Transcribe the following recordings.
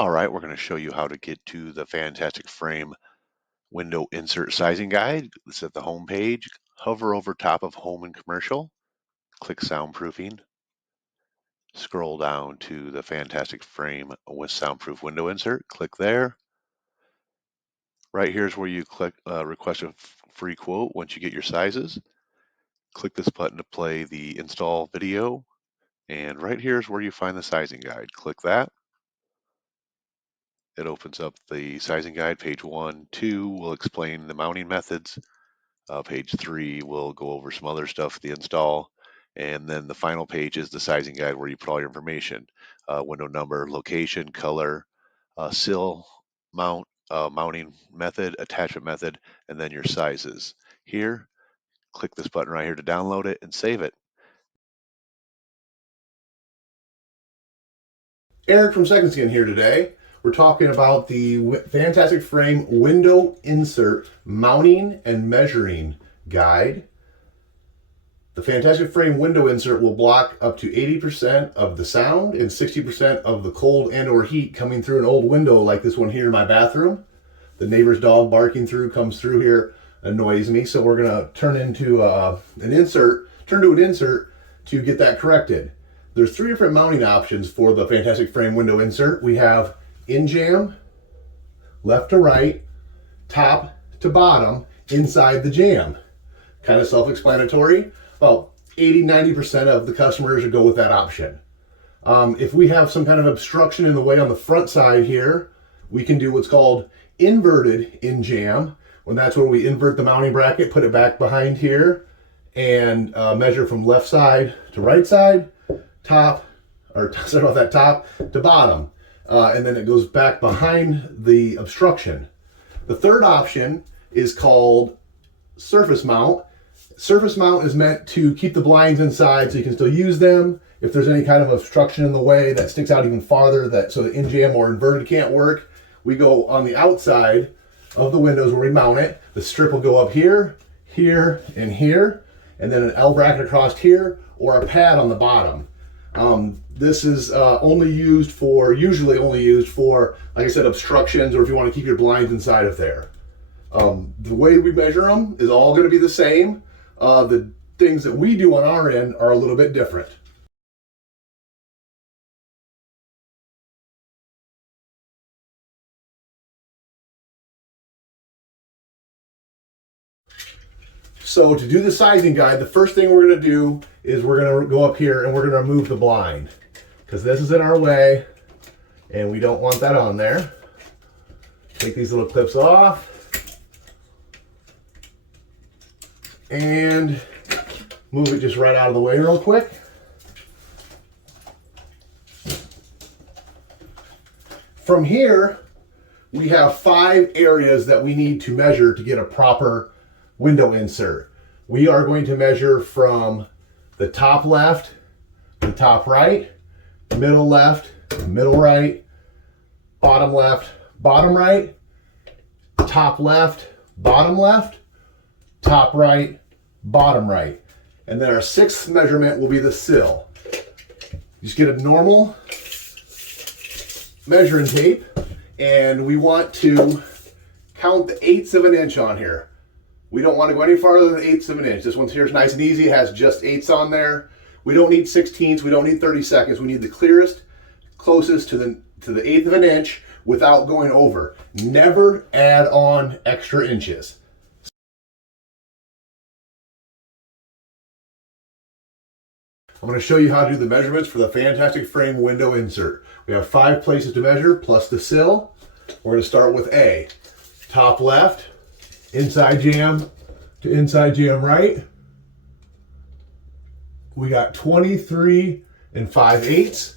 All right, we're going to show you how to get to the Fantastic Frame window insert sizing guide. It's at the home page. Hover over top of Home and Commercial. Click Soundproofing. Scroll down to the Fantastic Frame with Soundproof window insert. Click there. Right here is where you click request a free quote once you get your sizes. Click this button to play the install video. And right here is where you find the sizing guide. Click that. It opens up the sizing guide. Page 1, 2 will explain the mounting methods. Page 3 will go over some other stuff, the install. And then the final page is the sizing guide where you put all your information. Window number, location, color, sill, mount, mounting method, attachment method, and then your sizes. Here, click this button right here to download it and save it. Eric from Second Skin here today. We're talking about the Fantastic Frame window insert mounting and measuring guide. The Fantastic Frame window insert will block up to 80% of the sound and 60% of the cold and or heat coming through an old window like this one here in my bathroom. The neighbor's dog barking through comes through here, annoys me, so we're gonna turn to an insert to get that corrected. There's 3 different mounting options for the Fantastic Frame window insert. We have in jamb, left to right, top to bottom, inside the jamb. Kind of self-explanatory. About 80-90% of the customers will go with that option. If we have some kind of obstruction in the way on the front side here, we can do what's called inverted in jamb, when that's where we invert the mounting bracket, put it back behind here, and measure from left side to right side, top to bottom, and then it goes back behind the obstruction. The third option is called surface mount. Surface mount is meant to keep the blinds inside so you can still use them. If there's any kind of obstruction in the way that sticks out even farther, so the in jamb or inverted can't work, we go on the outside of the windows where we mount it. The strip will go up here, here, and here, and then an L bracket across here, or a pad on the bottom. This is usually only used for, like I said, obstructions, or if you want to keep your blinds inside of there. The way we measure them is all going to be the same. The things that we do on our end are a little bit different. So to do the sizing guide, the first thing we're going to do is we're going to go up here and we're going to remove the blind, because this is in our way and we don't want that on there. Take these little clips off and move it just right out of the way real quick. From here, we have 5 areas that we need to measure to get a proper window insert. We are going to measure from the top left, the top right, middle left, middle right, bottom left, bottom right, top left, top right, bottom right. And then our 6th measurement will be the sill. Just get a normal measuring tape, and we want to count the 1/8 of an inch on here. We don't want to go any farther than 1/8 of an inch. This one here is nice and easy. It has just 1/8 on there. We don't need 16ths. We don't need 32nds. We need the clearest, closest to the 1/8 of an inch without going over. Never add on extra inches. I'm going to show you how to do the measurements for the Fantastic Frame window insert. We have 5 places to measure plus the sill. We're going to start with A. Top left, inside jamb to inside jamb right. We got 23 5/8.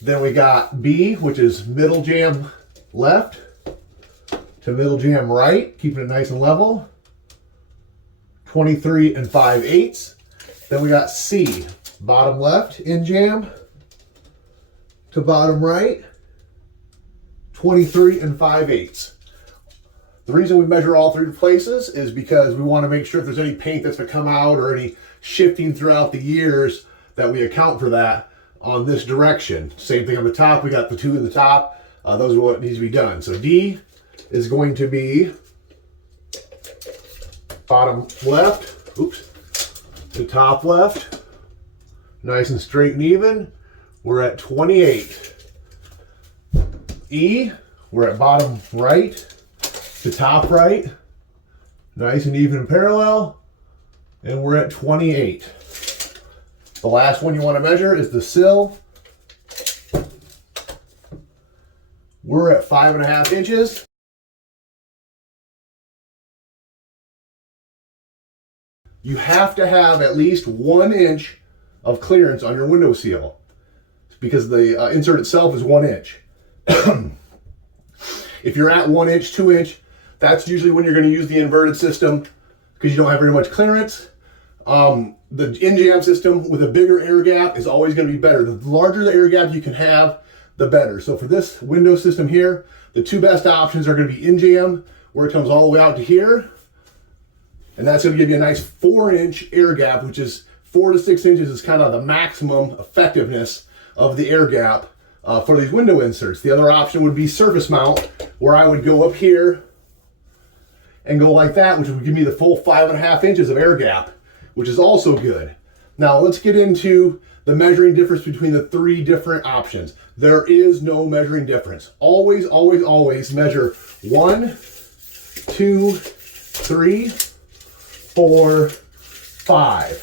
Then we got B, which is middle jamb left to middle jamb right, keeping it nice and level. 23 5/8. Then we got C, bottom left in jamb to bottom right, 23 5/8. The reason we measure all 3 places is because we want to make sure if there's any paint that's going to come out or any shifting throughout the years that we account for that on this direction. Same thing on the top. We got the 2 in the top Those are what needs to be done. So D is going to be bottom left, oops, to top left, nice and straight and even. We're at 28. E, we're at bottom right to top right, nice and even and parallel, and we're at 28. The last one you want to measure is the sill. We're at 5.5 inches. You have to have at least 1 inch of clearance on your window seal because the insert itself is 1 inch. If you're at 1 inch, 2 inch, that's usually when you're going to use the inverted system because you don't have very much clearance. The in-jam system with a bigger air gap is always going to be better. The larger the air gap you can have, the better. So for this window system here, the two best options are going to be in-jam, where it comes all the way out to here. And that's going to give you a nice 4-inch air gap, which is 4 to 6 inches is kind of the maximum effectiveness of the air gap for these window inserts. The other option would be surface mount, where I would go up here and go like that, which would give me the full 5.5 inches of air gap, which is also good. Now let's get into the measuring difference between the 3 different options. There is no measuring difference. Always, always, always measure 1, 2, 3, 4, 5.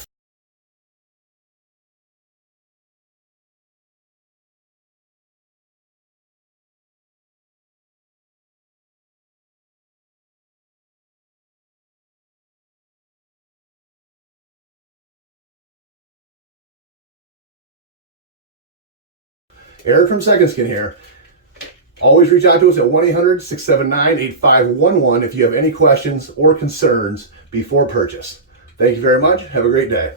Eric from Second Skin here. Always reach out to us at 1-800-679-8511 if you have any questions or concerns before purchase. Thank you very much. Have a great day.